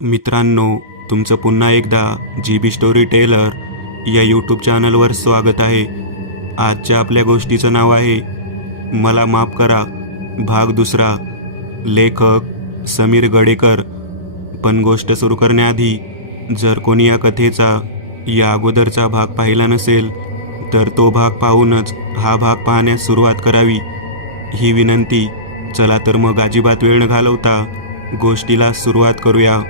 मित्रांनो, तुमचं पुन्हा एकदा GB स्टोरी टेलर या यूट्यूब चॅनलवर स्वागत आहे. आजच्या आपल्या गोष्टीचं नाव आहे मला माफ करा, भाग दुसरा. लेखक समीर गडेकर. पण गोष्ट सुरू करण्याआधी जर कोणी या कथेचा या अगोदरचा भाग पाहिला नसेल तर तो भाग पाहूनच हा भाग पाहण्यास सुरुवात करावी, ही विनंती. चला तर मग अजिबात वेळ न घालवता गोष्टीला सुरुवात करूया.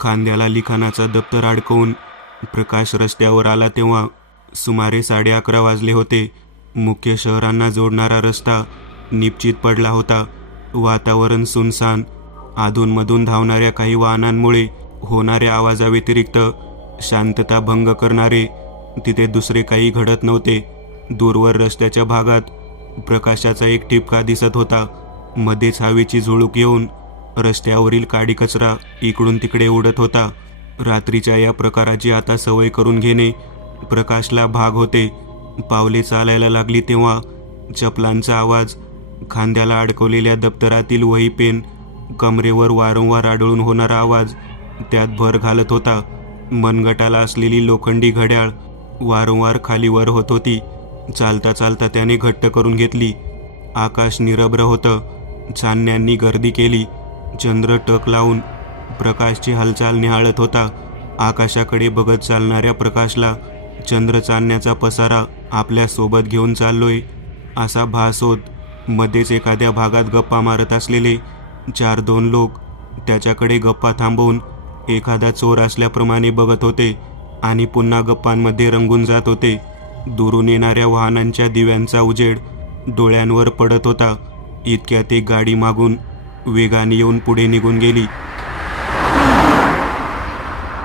खांद्याला लिखाणाचा दप्तर अडकवून प्रकाश रस्त्यावर आला तेव्हा सुमारे 11:30 वाजले होते. मुख्य शहरांना जोडणारा रस्ता निश्चित पडला होता. वातावरण सुनसान. अधूनमधून धावणाऱ्या काही वाहनांमुळे होणाऱ्या आवाजाव्यतिरिक्त शांतता भंग करणारे तिथे दुसरे काही घडत नव्हते. दूरवर रस्त्याच्या भागात प्रकाशाचा एक ठिपका दिसत होता. मध्येच हवेची झुळूक येऊन रस्त्यावरील काडी कचरा इकडून तिकडे उडत होता. रात्रीच्या या प्रकाराची आता सवय करून घेणे प्रकाशला भाग होते. पावले चालायला लागली तेव्हा चपलांचा आवाज, खांद्याला अडकवलेल्या दप्तरातील वही पेन, कमरेवर वारंवार आढळून होणारा आवाज त्यात भर घालत होता. मनगटाला असलेली लोखंडी घड्याळ वारंवार खाली वर होत होती. चालता चालता त्याने घट्ट करून घेतली. आकाश निरभ्र होतं. चांदण्यांनी गर्दी केली. चंद्र टक लावून प्रकाशची हालचाल निहाळत होता. आकाशाकडे बघत चालणाऱ्या प्रकाशला चंद्र चांदण्याचा पसारा आपल्या सोबत घेऊन चाललोय असा भास होत. मध्येच एखाद्या भागात गप्पा मारत असलेले 4-2 लोक त्याच्याकडे गप्पा थांबवून एखादा चोर असल्याप्रमाणे बघत होते आणि पुन्हा गप्पांमध्ये रंगून जात होते. दुरून येणाऱ्या वाहनांच्या दिव्यांचा उजेड डोळ्यांवर पडत होता. इतक्यात एक गाडी मागून वेगाने येऊन पुढे निघून गेली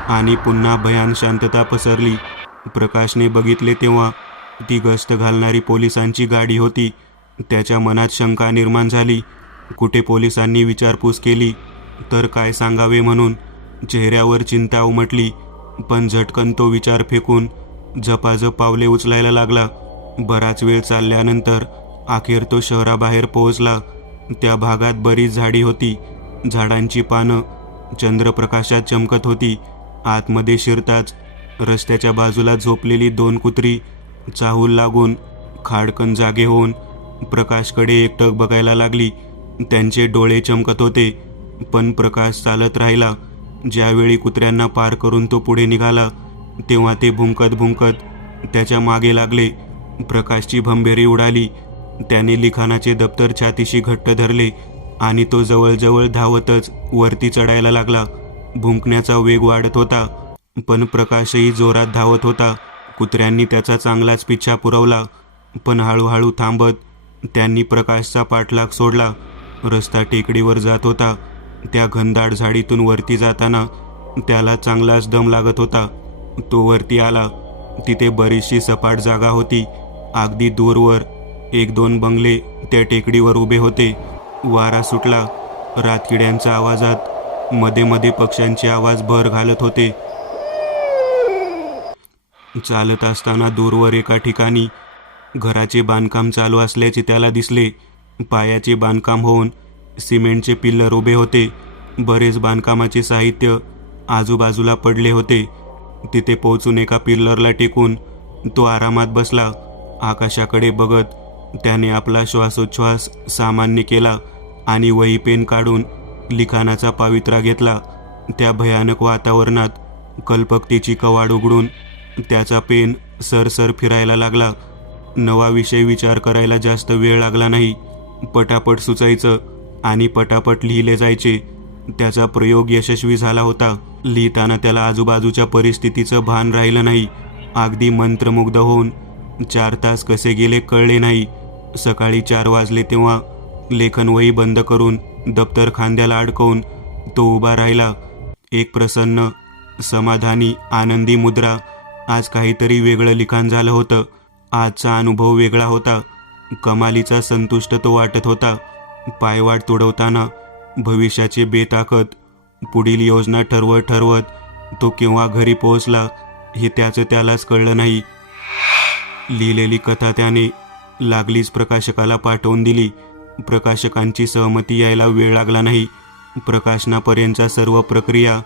आणि पुन्हा भयान शांतता पसरली. प्रकाशने बघितले तेव्हा ती गस्त घालणारी पोलिसांची गाडी होती. त्याच्या मनात शंका निर्माण झाली. कुठे पोलिसांनी विचारपूस केली तर काय सांगावे म्हणून चेहऱ्यावर चिंता उमटली. पण झटकन तो विचार फेकून झपाझप पावले उचलायला लागला. बराच वेळ चालल्यानंतर अखेर तो शहराबाहेर पोहोचला. त्या भागात बरीच झाडी होती. झाडांची पानं चंद्रप्रकाशात चमकत होती. आतमध्ये शिरताच रस्त्याच्या बाजूला झोपलेली 2 कुत्री चाहूल लागून खाडकन जागे होऊन प्रकाशकडे एकटक बघायला लागली. त्यांचे डोळे चमकत होते. पण प्रकाश चालत राहिला. ज्यावेळी कुत्र्यांना पार करून तो पुढे निघाला तेव्हा ते भुंकत भुंकत त्याच्या मागे लागले. प्रकाशची भंभेरी उडाली. त्याने लिखाणाचे दप्तर छातीशी घट्ट धरले आणि तो जवळजवळ धावतच वरती चढायला लागला. भुंकण्याचा वेग वाढत होता पण प्रकाशही जोरात धावत होता. कुत्र्यांनी त्याचा चांगलाच पिच्छा पुरवला पण हळूहळू थांबत त्यांनी प्रकाशचा पाठलाग सोडला. रस्ता टेकडीवर जात होता. त्या घनदाट झाडीतून वरती जाताना त्याला चांगलाच दम लागत होता. तो वरती आला. तिथे बरीचशी सपाट जागा होती. अगदी दूरवर 1-2 बंगले त्या टेकडीवर उभे होते. वारा सुटला. रातकिड्यांच्या आवाजात मध्ये मध्ये पक्ष्यांचे आवाज भर घालत होते. चालत असताना दूरवर एका ठिकाणी घराचे बांधकाम चालू असल्याचे त्याला दिसले. पायाचे बांधकाम होऊन सिमेंटचे पिल्लर उभे होते. बरेच बांधकामाचे साहित्य आजूबाजूला पडले होते. तिथे पोहोचून एका पिल्लरला टेकून तो आरामात बसला. आकाशाकडे बघत त्याने आपला श्वासोच्छ्वास सामान्य केला आणि वही पेन काढून लिखाणाचा पावित्रा घेतला. त्या भयानक वातावरणात कल्पकतेची कवाड उघडून त्याचा पेन सरसर फिरायला लागला. नवा विषय विचार करायला जास्त वेळ लागला नाही. पटापट सुचायचं आणि पटापट लिहिले जायचे. त्याचा प्रयोग यशस्वी झाला होता. लिहिताना त्याला आजूबाजूच्या परिस्थितीचं भान राहिलं नाही. अगदी मंत्रमुग्ध होऊन 4 तास कसे गेले कळले नाही. सकाळी 4 वाजले तेव्हा लेखनवही बंद करून दप्तर खांद्याला अडकवून तो उभा राहिला. एक प्रसन्न, समाधानी, आनंदी मुद्रा. आज काहीतरी वेगळं लिखाण झालं होतं. आजचा अनुभव वेगळा होता. कमालीचा संतुष्ट तो वाटत होता. पायवाट तुडवताना भविष्याचे बेताकद पुढील योजना ठरवत तो केव्हा घरी पोहोचला हे त्याचं त्यालाच कळलं नाही. लिहिलेली कथा त्याने लागलीच प्रकाशकाला पाठवून दिली. प्रकाशकांची सहमती यायला वेळ लागला नाही. प्रकाशनापर्यंतच्या सर्व प्रक्रिया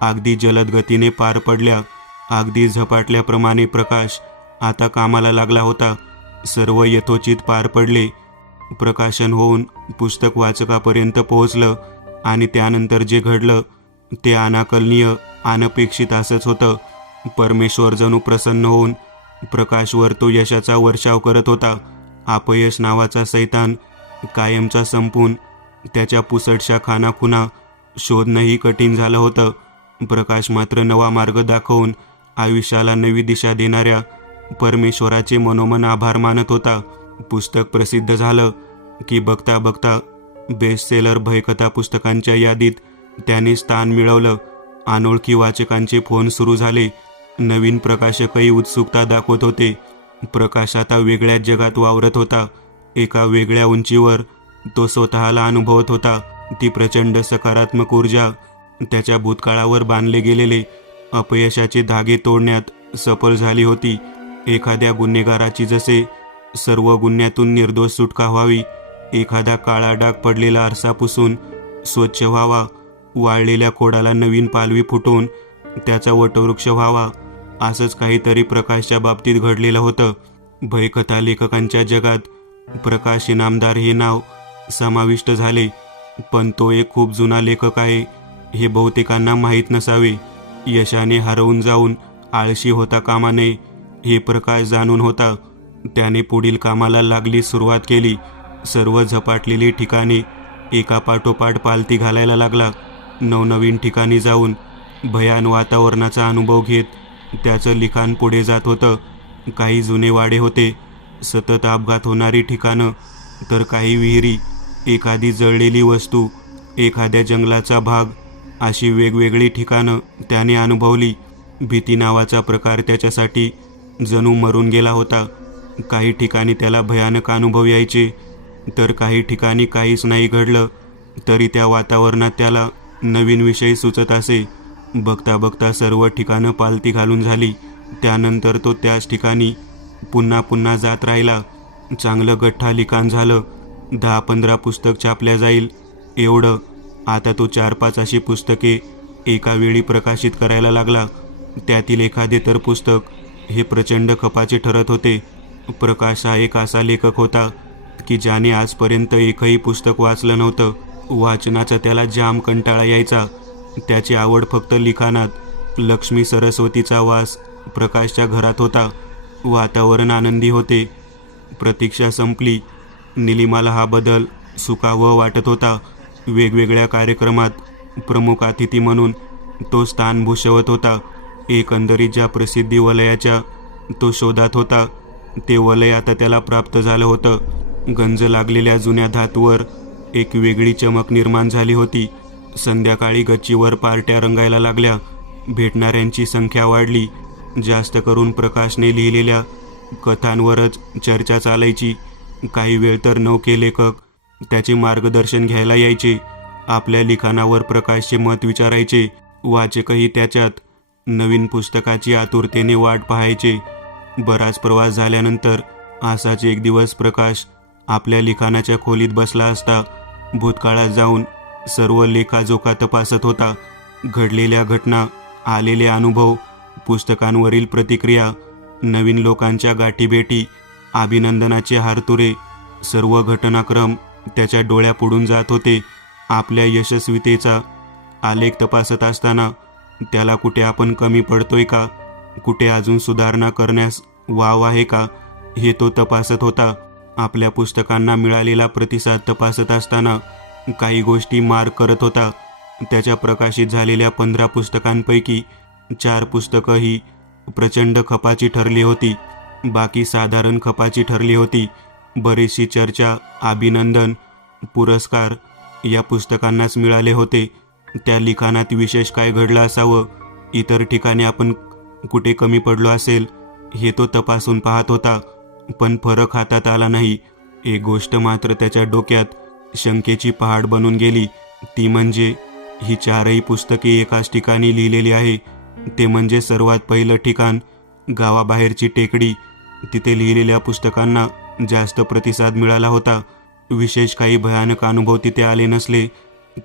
अगदी जलद गतीने पार पडल्या. अगदी झपाटल्याप्रमाणे प्रकाश आता कामाला लागला होता. सर्व यथोचित पार पडले. प्रकाशन होऊन पुस्तक वाचकापर्यंत पोहोचलं आणि त्यानंतर जे घडलं ते अनाकलनीय, अनपेक्षित असंच होतं. परमेश्वर जणू प्रसन्न होऊन प्रकाशवर तो यशाचा वर्षाव करत होता. अपयश नावाचा सैतान कायमचा संपून त्याच्या पुसटशा खानाखुणा शोधणंही कठीण झालं होतं. प्रकाश मात्र नवा मार्ग दाखवून आयुष्याला नवी दिशा देणाऱ्या परमेश्वराचे मनोमन आभार मानत होता. पुस्तक प्रसिद्ध झालं की बघता बघता बेस्टसेलर भयकथा पुस्तकांच्या यादीत त्याने स्थान मिळवलं. अनोळखी वाचकांचे फोन सुरू झाले. नवीन प्रकाशकही उत्सुकता दाखवत होते. प्रकाश आता वेगळ्याच जगात वावरत होता. एका वेगळ्या उंचीवर तो स्वतःला अनुभवत होता. ती प्रचंड सकारात्मक ऊर्जा त्याच्या भूतकाळावर बांधले गेलेले अपयशाचे धागे तोडण्यात सफल झाली होती. एखाद्या गुन्हेगाराची जसे सर्व गुन्ह्यातून निर्दोष सुटका व्हावी, एखादा काळा डाग पडलेला आरसा पुसून स्वच्छ व्हावा, वाळलेल्या खोडाला नवीन पालवी फुटून त्याचा वटवृक्ष व्हावा, असंच काहीतरी प्रकाशच्या बाबतीत घडलेलं होतं. भयकथा लेखकांच्या जगात प्रकाश इनामदार हे नाव समाविष्ट झाले. पण तो एक खूप जुना लेखक आहे हे बहुतेकांना माहीत नसावे. यशाने हरवून जाऊन आळशी होता कामा नये हे प्रकाश जाणून होता. त्याने पुढील कामाला लागली सुरुवात केली. सर्व झपाटलेली ठिकाणे एकापाठोपाठ पालथी घालायला लागला. नवनवीन ठिकाणी जाऊन भयान वातावरणाचा अनुभव घेत त्याचं लिखाण पुढे जात होतं. काही जुने वाडे होते, सतत अपघात होणारी ठिकाणं, तर काही विहिरी, एखादी जळलेली वस्तू, एखाद्या जंगलाचा भाग, अशी वेगवेगळी ठिकाणं त्याने अनुभवली. भीती नावाचा प्रकार त्याच्यासाठी जणू मरून गेला होता. काही ठिकाणी त्याला भयानक अनुभव यायचे, तर काही ठिकाणी काहीच नाही घडलं तरी त्या वातावरणात त्याला नवीन विषय सुचत असे. बघता बघता सर्व ठिकाणं पालथी घालून झाली. त्यानंतर तो त्याच ठिकाणी पुन्हा पुन्हा जात राहिला. चांगलं गठ्ठा लिखाण झालं. 10-15 पुस्तक छापल्या जाईल एवढं. आता तो 4-5 अशी पुस्तके एका वेळी प्रकाशित करायला लागला. त्यातील एखादे तर पुस्तक हे प्रचंड खपाचे ठरत होते. प्रकाश हा एक असा लेखक होता की ज्याने आजपर्यंत एकही पुस्तक वाचलं नव्हतं. वाचनाचा त्याला जाम कंटाळा यायचा. त्याची आवड फक्त लिखाणात. लक्ष्मी सरस्वतीचा वास प्रकाशच्या घरात होता. वातावरण आनंदी होते. प्रतीक्षा संपली. निलिमाला हा बदल सुखावह वाटत होता. वेगवेगळ्या कार्यक्रमात प्रमुख अतिथी म्हणून तो स्थान भूषवत होता. एकंदरीत ज्या प्रसिद्धी वलयाच्या तो शोधात होता ते वलय आता त्याला प्राप्त झालं होतं. गंज लागलेल्या जुन्या धातूवर एक वेगळी चमक निर्माण झाली होती. संध्याकाळी गच्चीवर पार्ट्या रंगायला लागल्या. भेटणाऱ्यांची संख्या वाढली. जास्त करून प्रकाशने लिहिलेल्या कथांवरच चर्चा चालायची. काही वेळ तर नवखे लेखक त्याचे मार्गदर्शन घ्यायला यायचे. आपल्या लिखाणावर प्रकाशचे मत विचारायचे. वाचकही त्याच्यात नवीन पुस्तकाची आतुरतेने वाट पाहायचे. बराच प्रवास झाल्यानंतर असाच एक दिवस प्रकाश आपल्या लिखाणाच्या खोलीत बसला असता. भूतकाळात जाऊन सर्व लेखाजोखा तपासत होता. घडलेल्या घटना, आलेले अनुभव, पुस्तकांवरील प्रतिक्रिया, नवीन लोकांच्या गाठीभेटी, अभिनंदनाचे हारतुरे, सर्व घटनाक्रम त्याच्या डोळ्यापुढून जात होते. आपल्या यशस्वीतेचा आलेख तपासत असताना त्याला कुठे आपण कमी पडतोय का, कुठे अजून सुधारणा करण्यास वाव आहे का, हे तो तपासत होता. आपल्या पुस्तकांना मिळालेला प्रतिसाद तपासत असताना काही गोष्टी मार्क करत होता. त्याच्या प्रकाशित झालेल्या 15 पुस्तकांपैकी 4 पुस्तकं ही प्रचंड खपाची ठरली होती. बाकी साधारण खपाची ठरली होती. बरीचशी चर्चा, अभिनंदन, पुरस्कार या पुस्तकांनाच मिळाले होते. त्या लिखाणात विशेष काय घडलं असावं, इतर ठिकाणी आपण कुठे कमी पडलो असेल, हे तो तपासून पाहत होता. पण फरक हातात आला नाही. एक गोष्ट मात्र त्याच्या डोक्यात शंकेची पहाड बनून गेली. ती म्हणजे ही चारही पुस्तके एकाच ठिकाणी लिहिलेली आहे. ते म्हणजे सर्वात पहिलं ठिकाण गावाबाहेरची टेकडी. तिथे लिहिलेल्या पुस्तकांना जास्त प्रतिसाद मिळाला होता. विशेष काही भयानक अनुभव तिथे आले नसले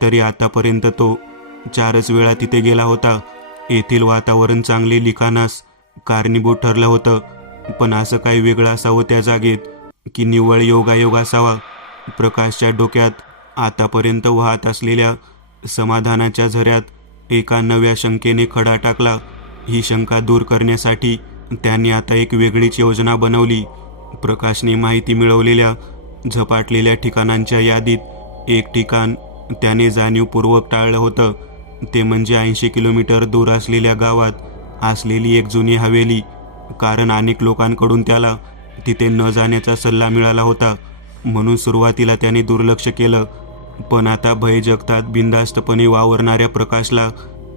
तरी आतापर्यंत तो 4च वेळा तिथे गेला होता. येथील वातावरण चांगले लिखाणास कारणीभूत ठरलं होतं. पण असं काही वेगळं असावं त्या जागेत की निव्वळ योगायोग असावा. प्रकाशच्या डोक्यात आतापर्यंत वाहत असलेल्या समाधानाच्या झऱ्यात एका नव्या शंकेने खडा टाकला. ही शंका दूर करण्यासाठी त्यांनी आता एक वेगळीच योजना बनवली. प्रकाशने माहिती मिळवलेल्या झपाटलेल्या ठिकाणांच्या यादीत एक ठिकाण त्याने जाणीवपूर्वक टाळलं होतं. ते म्हणजे 80 किलोमीटर दूर असलेल्या गावात असलेली एक जुनी हवेली. कारण अनेक लोकांकडून त्याला तिथे न जाण्याचा सल्ला मिळाला होता, म्हणून सुरुवातीला त्याने दुर्लक्ष केलं. पण आता भय जगतात बिनधास्तपणे वावरणाऱ्या प्रकाशला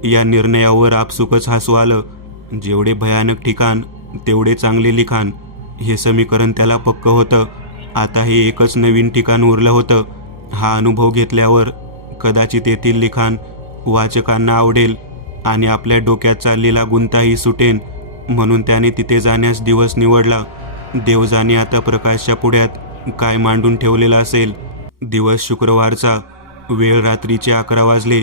या निर्णयावर आपसुकच हसू आलं. जेवढे भयानक ठिकाण तेवढे चांगले लिखाण, हे समीकरण त्याला पक्कं होतं. आता हे एकच नवीन ठिकाण उरलं होतं. हा अनुभव घेतल्यावर कदाचित येथील लिखाण वाचकांना आवडेल आणि आपल्या डोक्यात चाललेला गुंताही सुटेन, म्हणून त्याने तिथे जाण्यास दिवस निवडला. देव जाणे आता प्रकाशच्या पुढ्यात काय मांडून ठेवलेला असेल. दिवस शुक्रवारचा, वेळ रात्रीचे 11 वाजले.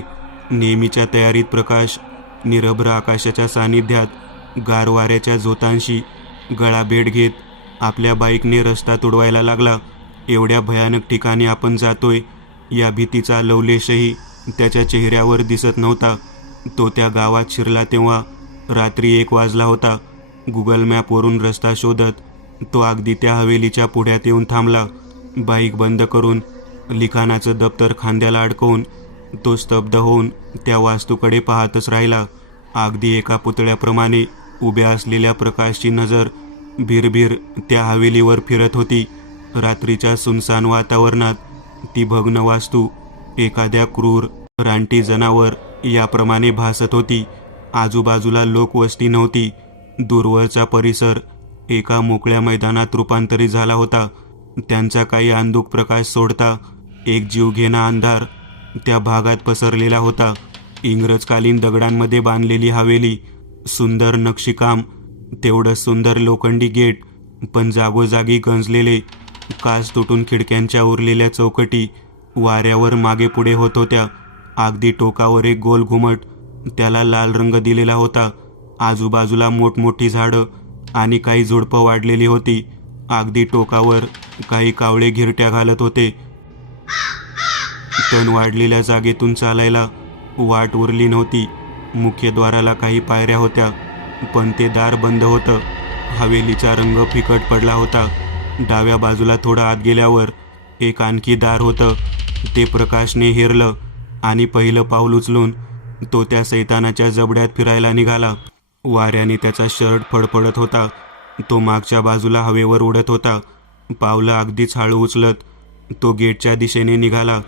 नेहमीच्या तयारीत प्रकाश निरभ्र आकाशाच्या सानिध्यात गार वाऱ्याच्या झोतांशी गळा भेट घेत आपल्या बाईकने रस्ता तुडवायला लागला. एवढ्या भयानक ठिकाणी आपण जातोय या भीतीचा लवलेशही त्याच्या चेहऱ्यावर दिसत नव्हता. तो त्या गावात शिरला तेव्हा रात्री 1 वाजला होता. गुगल मॅपवरून रस्ता शोधत तो अगदी त्या हवेलीच्या पुढ्यात येऊन थांबला. बाईक बंद करून लिखाणाचं दप्तर खांद्याला अडकवून तो स्तब्ध होऊन त्या वास्तूकडे पाहतच राहिला. अगदी एका पुतळ्याप्रमाणे उभ्या असलेल्या प्रकाशची नजर भिरभिर त्या हवेलीवर फिरत होती. रात्रीच्या सुनसान वातावरणात ती भग्न वास्तू एखाद्या क्रूर रानटी जनावर याप्रमाणे भासत होती. आजूबाजूला लोकवस्ती नव्हती. दूरवरचा परिसर एका मोकळ्या मैदानात रूपांतरित झाला होता. त्यांचा काही अंधुक प्रकाश सोडता एक जीवघेणा अंधार त्या भागात पसरलेला होता. इंग्रजकालीन दगडांमध्ये बांधलेली हवेली, सुंदर नक्षीकाम, तेवढंच सुंदर लोखंडी गेट, पण जागोजागी गंजलेले काच तुटून खिडक्यांच्या उरलेल्या चौकटी वाऱ्यावर मागे पुढे होत होत्या. अगदी टोकावर एक गोल घुमट, त्याला लाल रंग दिलेला होता. आजूबाजूला मोठमोठी झाडं आणि काही झुडपं वाढलेली होती. अगदी टोकावर काही कावळे घिरट्या घालत होते. तण वाढलेल्या जागेतून चालायला वाट उरली नव्हती. मुख्यद्वाराला काही पायऱ्या होत्या, पण ते दार बंद होतं. हवेलीचा रंग फिकट पडला होता. डाव्या बाजूला थोडं आत गेल्यावर एक आणखी दार होतं. ते प्रकाशने हेरलं आणि पहिलं पाऊल उचलून तो त्या सैतानाच्या जबड्यात फिरायला निघाला. वाऱ्याने त्याचा शर्ट फडफडत होता. तो मागच्या बाजूला हवेवर उडत होता. पावलं अगदीच हळू उचलत तो गेटच्या दिशेने निघाला.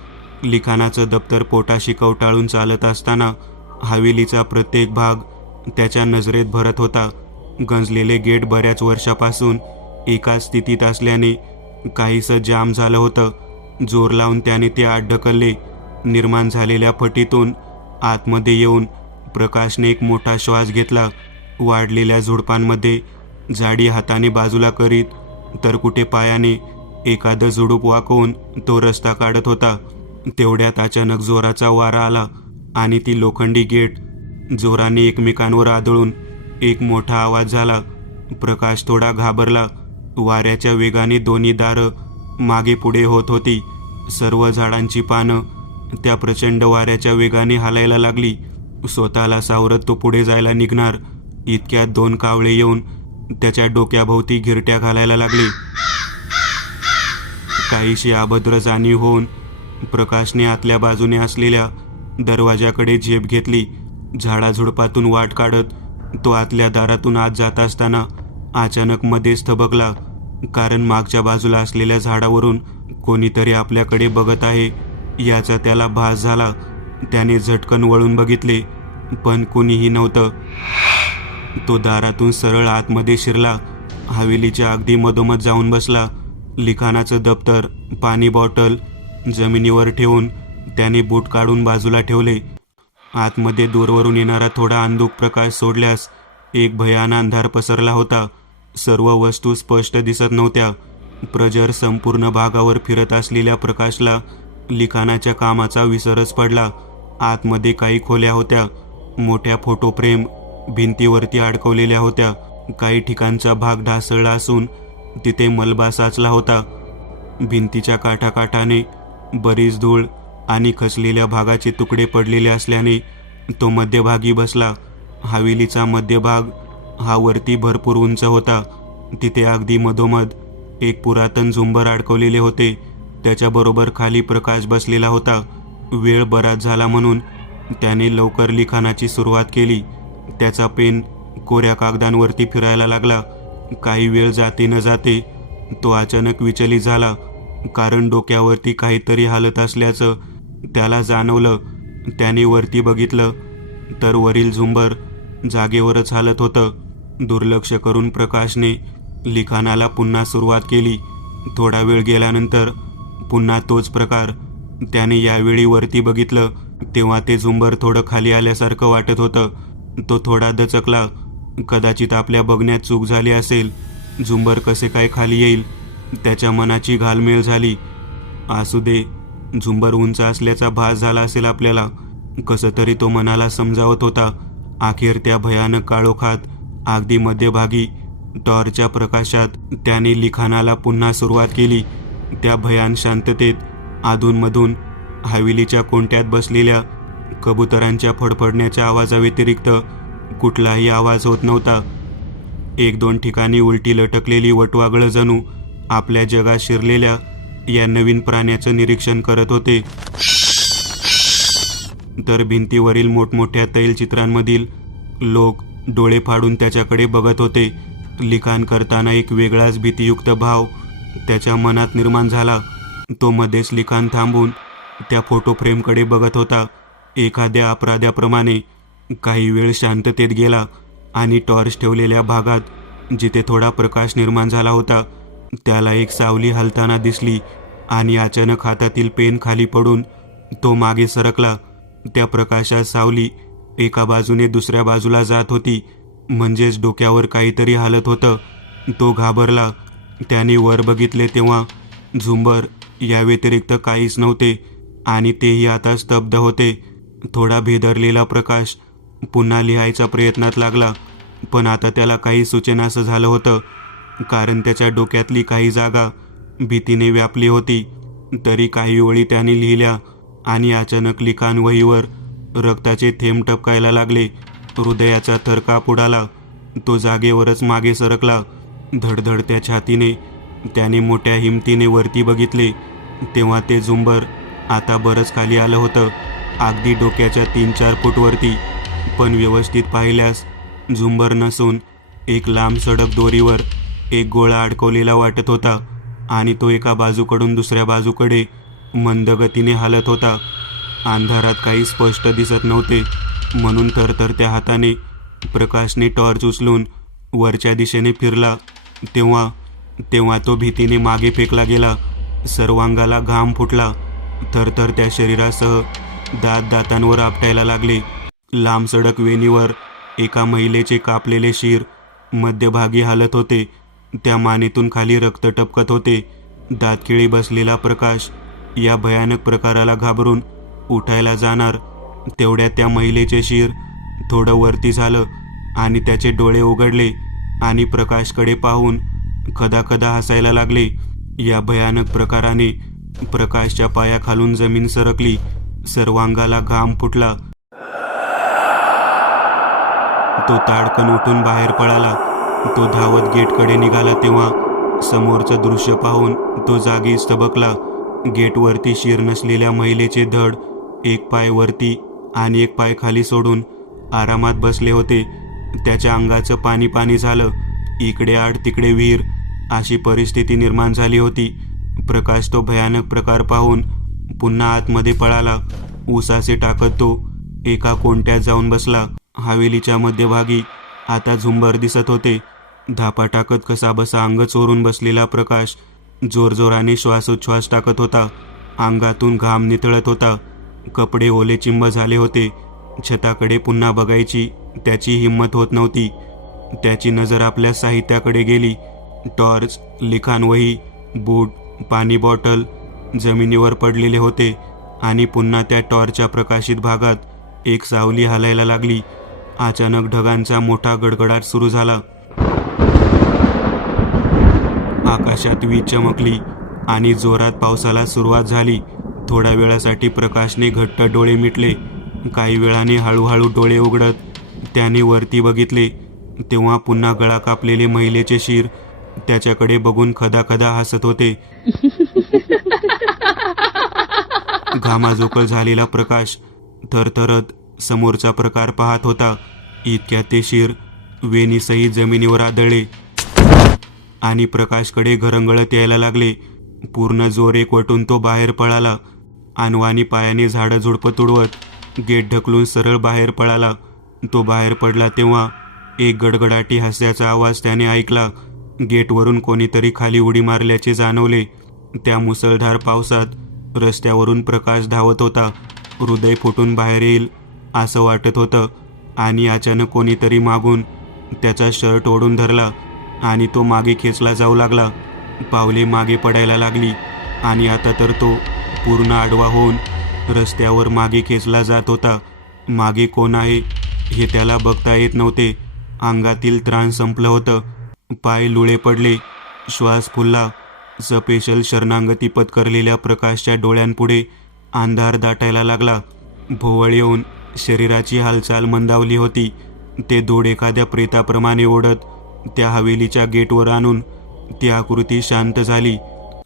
लिखाणाचं दप्तर पोटाशी कवटाळून चालत असताना हवेलीचा प्रत्येक भाग त्याच्या नजरेत भरत होता. गंजलेले गेट बऱ्याच वर्षापासून एकाच स्थितीत असल्याने काहीसं जाम झालं होतं. जोर लावून त्याने ते आत ढकलले. निर्माण झालेल्या फटीतून आतमध्ये येऊन प्रकाशने एक मोठा श्वास घेतला. वाढलेल्या झुडपांमध्ये झाडी हाताने बाजूला करीत तर कुठे पायाने एखादं झुडूप वाकवून तो रस्ता काढत होता. तेवढ्यात अचानक जोराचा वारा आला आणि ती लोखंडी गेट जोराने एकमेकांवर आदळून एक मोठा आवाज झाला. प्रकाश थोडा घाबरला. वाऱ्याच्या वेगाने दोन्ही दारं मागे पुढे होत होती. सर्व झाडांची पानं त्या प्रचंड वाऱ्याच्या वेगाने हालायला लागली. स्वतःला सावरत तो पुढे जायला निघणार इतक्यात 2 कावळे येऊन त्याच्या डोक्याभोवती घिरट्या घालायला लागले. काहीशी अभद्र जाणीव होऊन प्रकाशने आतल्या बाजूने असलेल्या दरवाजाकडे झेप घेतली. झाडाझुडपातून वाट काढत तो आतल्या दारातून आत जात असताना अचानक मध्येच थबकला. कारण मागच्या बाजूला असलेल्या झाडावरून कोणीतरी आपल्याकडे बघत आहे याचा त्याला भास झाला. त्याने झटकन वळून बघितले, पण कोणीही नव्हतं. तो दारातून सरळ आतमध्ये शिरला. हवेलीच्या अगदी मधोमध जाऊन बसला. लिखाणाचं दप्तर, पाणी बॉटल जमिनीवर ठेवून त्याने बूट काढून बाजूला ठेवले. आतमध्ये दूरवरून येणारा थोडा अंधुक प्रकाश सोडल्यास एक भयान अंधार पसरला होता. सर्व वस्तू स्पष्ट दिसत नव्हत्या. प्रजर संपूर्ण भागावर फिरत असलेल्या प्रकाशला लिखाणाच्या कामाचा विसरच पडला. आतमध्ये काही खोल्या होत्या. मोठ्या फोटो फ्रेम भिंतीवरती अडकवलेल्या होत्या. काही ठिकाणचा भाग ढासळला असून तिथे मलबा साचला होता. भिंतीच्या काठाकाठाने बरीच धूळ आणि खचलेल्या भागाचे तुकडे पडलेले असल्याने तो मध्यभागी बसला. हवेलीचा मध्यभाग हा वरती भरपूर उंच होता. तिथे अगदी मधोमध एक पुरातन झुंबर अडकवलेले होते. त्याच्याबरोबर खाली प्रकाश बसलेला होता. वेळ बराच झाला म्हणून त्याने लवकर लिखाणाची सुरुवात केली. त्याचा पेन कोऱ्या कागदांवरती फिरायला लागला. काही वेळ जाते न जाते तो अचानक विचलित झाला, कारण डोक्यावरती काहीतरी हालत असल्याचं त्याला जाणवलं. त्याने वरती बघितलं तर वरील झुंबर जागेवरच हालत होतं. दुर्लक्ष करून प्रकाशने लिखाणाला पुन्हा सुरुवात केली. थोडा वेळ गेल्यानंतर पुन्हा तोच प्रकार. त्याने यावेळी वरती बघितलं तेव्हा ते झुंबर थोडं खाली आल्यासारखं वाटत होतं. तो थोडा दचकला. कदाचित आपल्या बघण्यात चूक झाली असेल. झुंबर कसे काय खाली येईल? त्याच्या मनाची घालमेल झाली. असू दे, झुंबर उंच असल्याचा भास झाला असेल आपल्याला, कसं तरी तो मनाला समजावत होता. अखेर त्या भयानक काळोखात अगदी मध्यभागी टॉर्चच्या प्रकाशात त्याने लिखाणाला पुन्हा सुरुवात केली. त्या भयान शांततेत अधूनमधून हवेलीच्या कोंट्यात बसलेल्या कबुतरांच्या फडफडण्याच्या आवाजाव्यतिरिक्त कुठलाही आवाज होत नव्हता. एक दोन ठिकाणी उलटी लटकलेली वटवाघळं जणू आपल्या जगात शिरलेल्या या नवीन प्राण्याचं निरीक्षण करत होते. तर भिंतीवरील मोठमोठ्या तैलचित्रांमधील लोक डोळे फाडून त्याच्याकडे बघत होते. लिखाण करताना एक वेगळाच भीतियुक्त भाव त्याच्या मनात निर्माण झाला. तो मध्येच लिखाण थांबून त्या फोटो फ्रेमकडे बघत होता, एखाद्या अपराध्याप्रमाणे. काही वेळ शांततेत गेला आणि टॉर्च ठेवलेल्या भागात जिथे थोडा प्रकाश निर्माण झाला होता त्याला एक सावली हलताना दिसली आणि अचानक हातातील पेन खाली पडून तो मागे सरकला. त्या प्रकाशात सावली एका बाजूने दुसऱ्या बाजूला जात होती, म्हणजेच डोक्यावर काहीतरी हालत होतं. तो घाबरला. त्याने वर बघितले तेव्हा झुंबर या व्यतिरिक्त काहीच नव्हते आणि तेही आता स्तब्ध होते. थोडा भेदरलेला प्रकाश पुन्हा लिहायचा प्रयत्नात लागला, पण आता त्याला काही सुचेनासं झालं होतं, कारण त्याच्या डोक्यातली काही जागा भीतीने व्यापली होती. तरी काही ओळी त्याने लिहिल्या आणि अचानक लिखाण वहीवर रक्ताचे थेंब टपकायला लागले. हृदयाचा थरकाप उडाला. तो जागेवरच मागे सरकला. धडधडत्या छातीने त्याने मोठ्या हिमतीने वरती बघितले तेव्हा ते झुंबर आता बरंच खाली आलं होतं, अगदी डोक्याच्या 3-4 फूटवरती. पण व्यवस्थित पाहिल्यास झुंबर नसून एक लांब सडक दोरीवर एक गोळा अडकवलेला वाटत होता आणि तो एका बाजूकडून दुसऱ्या बाजूकडे मंद गतीने हालत होता. अंधारात काही स्पष्ट दिसत नव्हते, म्हणून थरथरत्या हाताने प्रकाशने टॉर्च उचलून वरच्या दिशेने फिरला. तेव्हा तो भीतीने मागे फेकला गेला. सर्वांगाला घाम फुटला. थरथरत्या शरीरासह दातांवर आपटायला लागले. लांब सडक वेणीवर एका महिलेचे कापलेले शीर मध्यभागी हालत होते. त्या मानेतून खाली रक्त टपकत होते. दातखिळी बसलेला प्रकाश या भयानक प्रकाराला घाबरून उठायला जाणार तेवढ्यात त्या महिलेचे शीर थोडं वरती झालं आणि त्याचे डोळे उघडले आणि प्रकाशकडे पाहून खदाखदा हसायला लागले. या भयानक प्रकाराने प्रकाशच्या पायाखालून जमीन सरकली. सर्वांगाला घाम फुटला. तो ताडकन उठून बाहेर पळाला. तो धावत गेटकडे निघाला तेव्हा समोरचं दृश्य पाहून तो जागीच थबकला. गेटवरती शिर नसलेल्या महिलेचे धड एक पाय वरती आणि एक पाय खाली सोडून आरामात बसले होते. त्याच्या अंगाचं पाणी पाणी झालं. इकडे आड तिकडे विहीर अशी परिस्थिती निर्माण झाली होती. प्रकाश तो भयानक प्रकार पाहून पुन्हा आतमध्ये पळाला. उसासे टाकत तो एका कोंट्यात जाऊन बसला. हवेलीच्या मध्यभागी आता झुंबर दिसत होते. धापा टाकत कसाबसा अंग चोरून बसलेला प्रकाश जोरजोराने श्वासोच्छ्वास टाकत होता. अंगातून घाम नितळत होता. कपडे ओलेचिंब झाले होते. छताकडे पुन्हा बघायची त्याची हिंमत होत नव्हती. त्याची नजर आपल्या साहित्याकडे गेली. टॉर्च, लिखाणवही, बूट, पाणी बॉटल जमिनीवर पडलेले होते आणि पुन्हा त्या टॉर्चच्या प्रकाशित भागात एक सावली हालायला लागली. अचानक ढगांचा मोठा गडगडाट सुरू झाला. आकाशात वीज चमकली आणि जोरात पावसाला सुरुवात झाली. थोड्या वेळासाठी प्रकाशने घट्ट डोळे मिटले. काही वेळाने हळूहळू डोळे उघडत त्याने वरती बघितले तेव्हा पुन्हा गळा कापलेले महिलेचे शिर त्याच्याकडे बघून खदाखदा हसत होते. घामाजोकळ झालेला प्रकाश थरथरत समोरचा प्रकार पाहत होता. इतक्यात ते शिर वेणीसहित जमिनीवर आदळले आणि प्रकाशकडे घरंगळत यायला लागले. पूर्ण जोर एकवटून तो बाहेर पळाला. अनवाणी पायाने झाडं झुडपं तुडवत गेट ढकलून सरळ बाहेर पळाला. तो बाहेर पडला तेव्हा एक गडगडाटी हास्याचा आवाज त्याने ऐकला. गेटवरून कोणीतरी खाली उडी मारल्याचे जाणवले. त्या मुसळधार पावसात रस्त्यावरून प्रकाश धावत होता. हृदय फुटून बाहेर येईल असं वाटत होतं आणि अचानक कोणीतरी मागून त्याचा शर्ट ओढून धरला आणि तो मागे खेचला जाऊ लागला. पावले मागे पडायला लागली आणि आता तर तो पूर्ण आडवा होऊन रस्त्यावर मागे खेचला जात होता. मागे कोण आहे हे त्याला बघता येत नव्हते. अंगातील त्राण संपलं होतं. पाय लुळे पडले. श्वास फुलला. सपेशल शरणागती पत्करलेल्या प्रकाशच्या डोळ्यांपुढे अंधार दाटायला लागला. भोवळ येऊन शरीराची हालचाल मंदावली होती. ते धूळ एखाद्या प्रेताप्रमाणे ओढत त्या हवेलीच्या गेटवर आणून ती आकृती शांत झाली.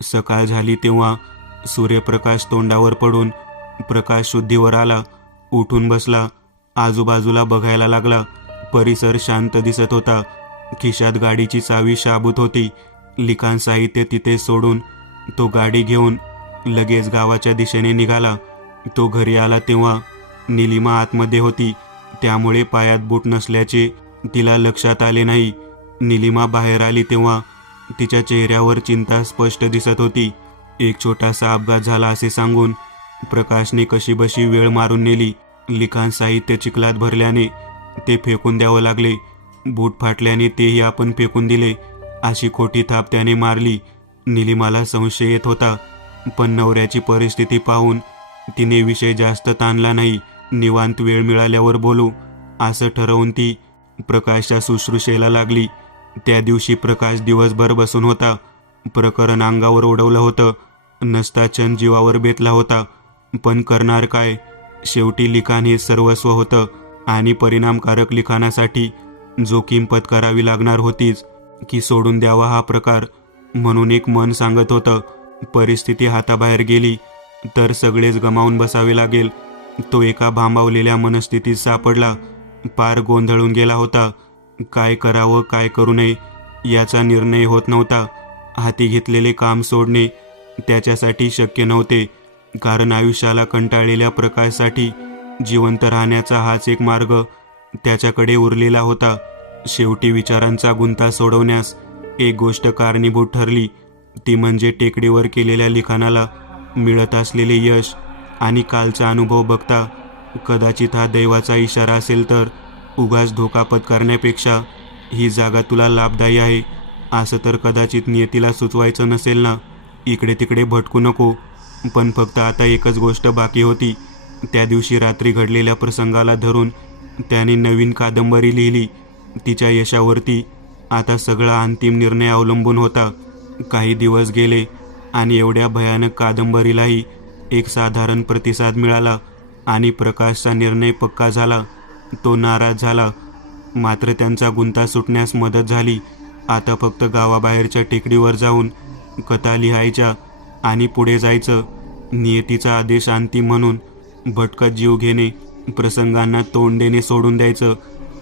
सकाळ झाली तेव्हा सूर्यप्रकाश तोंडावर पडून प्रकाश शुद्धीवर आला. उठून बसला. आजूबाजूला बघायला लागला. परिसर शांत दिसत होता. खिशात गाडीची चावी शाबूत होती. लिखाण साहित्य तिथे सोडून तो गाडी घेऊन लगेच गावाच्या दिशेने निघाला. तो घरी आला तेव्हा निलिमा आतमध्ये होती. त्यामुळे पायात बूट नसल्याचे तिला लक्षात आले नाही. निलिमा बाहेर आली तेव्हा तिच्या चेहऱ्यावर चिंता स्पष्ट दिसत होती. एक छोटासा अपघात झाला असे सांगून प्रकाशने कशीबशी वेळ मारून नेली. लिखाण साहित्य चिखलात भरल्याने ते फेकून द्यावं लागले. बूट फाटल्याने तेही आपण फेकून दिले अशी खोटी थाप त्याने मारली. निलिमाला संशय येत होता पण नवऱ्याची परिस्थिती पाहून तिने विषय जास्त ताणला नाही. निवांत वेळ मिळाल्यावर बोलू असं ठरवून ती प्रकाशच्या शुश्रूषेला लागली. त्या दिवशी प्रकाश दिवसभर बसून होता. प्रकरण अंगावर ओढवलं होतं. नसता छंद जीवावर बेतला होता. पण करणार काय? शेवटी लिखाण हे सर्वस्व होतं आणि परिणामकारक लिखाणासाठी जोखीम पत्करावी लागणार होतीच की सोडून द्यावा हा प्रकार. म्हणून एक मन सांगत होतं परिस्थिती हाताबाहेर गेली तर सगळेच गमावून बसावे लागेल. तो एका भांबावलेल्या मनस्थितीत सापडला. पार गोंधळून गेला होता. काय करावं काय करू नये याचा निर्णय होत नव्हता. हाती घेतलेले काम सोडणे त्याच्यासाठी शक्य नव्हते कारण आयुष्याला कंटाळलेल्या प्रकाशसाठी जिवंत राहण्याचा हाच एक मार्ग त्याच्याकडे उरलेला होता. शेवटी विचारांचा गुंता सोडवण्यास एक गोष्ट कारणीभूत ठरली. ती म्हणजे टेकडीवर केलेल्या लिखाणाला मिळत असलेले यश. आणि कालचा अनुभव बघता कदाचित हा दैवाचा इशारा असेल तर उगाच धोका पत्करण्यापेक्षा ही जागा तुला लाभदायी आहे असं तर कदाचित नियतीला सुचवायचं नसेल ना. इकडे तिकडे भटकू नको. पण फक्त आता एकच गोष्ट बाकी होती. त्या दिवशी रात्री घडलेल्या प्रसंगाला धरून त्याने नवीन कादंबरी लिहिली. तिच्या यशावरती आता सगळा अंतिम निर्णय अवलंबून होता. काही दिवस गेले आणि एवढ्या भयानक कादंबरीलाही एक साधारण प्रतिसाद मिळाला आणि प्रकाशचा निर्णय पक्का झाला. तो नाराज झाला. मात्र त्यांचा गुंता सुटण्यास मदत झाली. आता फक्त गावाबाहेरच्या टेकडीवर जाऊन कथा लिहायच्या आणि पुढे जायचं. नियतीचा आदेश अंतिम म्हणून भटकत जीव घेणे, प्रसंगांना तोंड देणे सोडून द्यायचं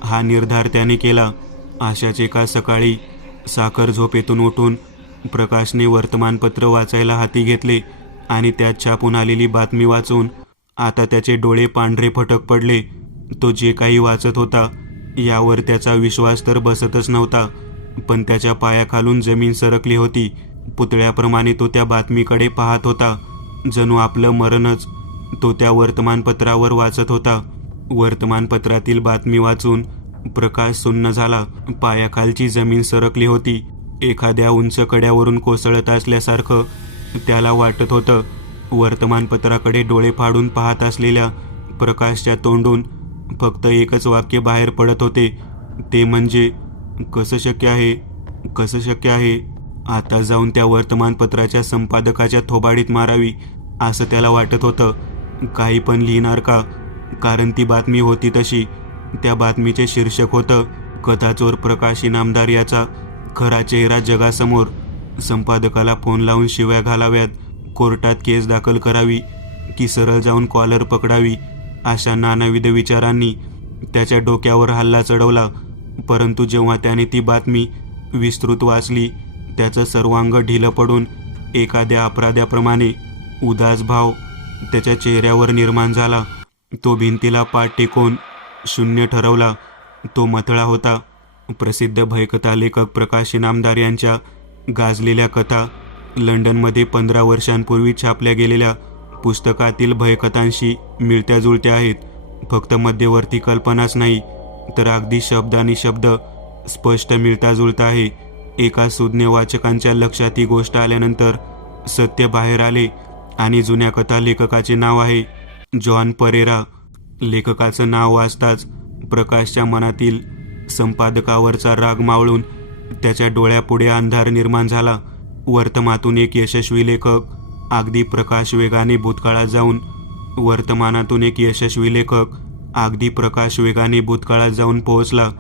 हा निर्धार त्याने केला. अशाच एका सकाळी साखर झोपेतून उठून प्रकाशने वर्तमानपत्र वाचायला हाती घेतले आणि त्यात छापून आलेली बातमी वाचून आता त्याचे डोळे पांढरे फटक पडले. तो जे काही वाचत होता यावर त्याचा विश्वास तर बसतच नव्हता. पण त्याच्या पायाखालून जमीन सरकली होती. पुतळ्याप्रमाणे तो त्या बातमीकडे पाहत होता. जणू आपलं मरणच तो त्या वर्तमानपत्रावर वाचत होता. वर्तमानपत्रातील बातमी वाचून प्रकाश सुन्न झाला. पायाखालची जमीन सरकली होती. एखाद्या उंच कड्यावरून कोसळत असल्यासारखं त्याला वाटत होतं. वर्तमानपत्राकडे डोळे फाडून पाहत असलेल्या प्रकाशच्या तोंडून फक्त एकच वाक्य बाहेर पडत होते, ते म्हणजे कसं शक्य आहे, कसं शक्य आहे. आता जाऊन त्या वर्तमानपत्राच्या संपादकाच्या थोबाडीत मारावी असं त्याला वाटत होतं. काही पण लिहिणार का, कारण ती बातमी होती तशी. त्या बातमीचे शीर्षक होतं, कथाचोर प्रकाश इनामदार याचा खरा चेहरा जगासमोर. संपादकाला फोन लावून शिव्या घालाव्यात, कोर्टात केस दाखल करावी की सरळ जाऊन कॉलर पकडावी, अशा नानाविध विचारांनी त्याच्या डोक्यावर हल्ला चढवला. परंतु जेव्हा त्याने ती बातमी विस्तृत वाचली, त्याचं सर्वांग ढिलं पडून एखाद्या अपराध्याप्रमाणे उदास भाव त्याच्या चेहऱ्यावर निर्माण झाला. तो भिंतीला पाठ टेकून शून्य ठरवला. तो मथळा होता. प्रसिद्ध भयकथा लेखक प्रकाश इनामदार यांच्या गाजलेल्या कथा लंडनमध्ये 15 वर्षांपूर्वी छापल्या गेलेल्या पुस्तकातील भयकथांशी मिळत्या जुळत्या आहेत. फक्त मध्यवर्ती कल्पनाच नाही, तर अगदी शब्द आणि शब्द स्पष्ट मिळता जुळता आहे. एका सुज्ञ वाचकांच्या लक्षात ही गोष्ट आल्यानंतर सत्य बाहेर आले आणि जुन्या कथा लेखकाचे नाव आहे जॉन परेरा. लेखकाचं नाव वाचताच प्रकाशच्या मनातील संपादकावरचा राग मावळून त्याच्या डोळ्यापुढे अंधार निर्माण झाला. वर्तमानातून एक यशस्वी लेखक अगदी प्रकाश वेगाने भूतकाळात जाऊन पोहोचला.